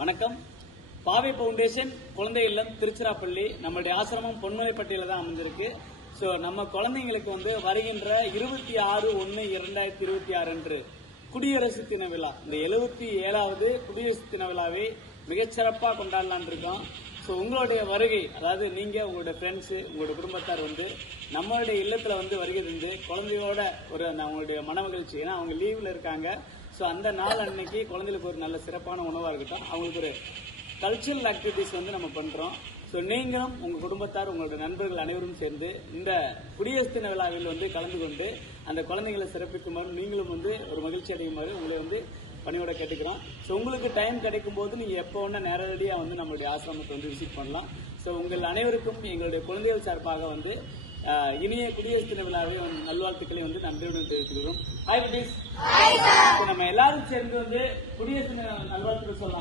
வணக்கம். பாவை ஃபவுண்டேஷன் குழந்தை இல்லம் திருச்சிராப்பள்ளி நம்மளுடைய ஆசிரமம் பொன்மலைப்பட்டியில தான் அமைஞ்சிருக்கு. ஸோ நம்ம குழந்தைங்களுக்கு வந்து வருகின்ற 26/1/2026 அன்று குடியரசு தின விழா, இந்த 77வது குடியரசு தின விழாவை மிகச்சிறப்பாக கொண்டாடலான் இருக்கோம். ஸோ உங்களுடைய வருகை, அதாவது நீங்க உங்களுடைய ஃப்ரெண்ட்ஸு உங்களுடைய குடும்பத்தார் வந்து நம்மளுடைய இல்லத்துல வந்து வருகை இருந்து குழந்தையோட ஒரு அவங்களுடைய மன மகிழ்ச்சி, ஏன்னா அவங்க லீவ்ல இருக்காங்க. ஸோ அந்த நாள் அன்னைக்கு குழந்தைகளுக்கு ஒரு நல்ல சிறப்பான உணவாக இருக்கட்டும், அவங்களுக்கு ஒரு கல்ச்சுரல் ஆக்டிவிட்டிஸ் வந்து நம்ம பண்றோம். ஸோ நீங்களும் உங்க குடும்பத்தார் உங்களுடைய நண்பர்கள் அனைவரும் சேர்ந்து இந்த குடியரசு தின விழாவில் வந்து கலந்து கொண்டு அந்த குழந்தைகளை சிறப்பிக்குமாறு நீங்களும் வந்து ஒரு மகிழ்ச்சி அடையுமாறு உங்களை வந்து பணியோட கேட்டுக்கிறோம். ஸோ உங்களுக்கு டைம் கிடைக்கும் போது நீங்க எப்போ ஒன்று நேரடியாக வந்து நம்மளுடைய ஆசிரமத்தை வந்து விசிட் பண்ணலாம். ஸோ உங்கள் அனைவருக்கும் எங்களுடைய குழந்தைகள் சார்பாக வந்து இனிய குடியரசு தின விழாவை நல்வாழ்த்துக்களை வந்து நன்றியுடன் தெரிவித்துக்கிறோம். ஹாய் குட்டீஸ், நம்ம எல்லாரும் சேர்ந்து வந்து குடியரசு தின நல்வாழ்த்துக்கள் சொல்லலாம்.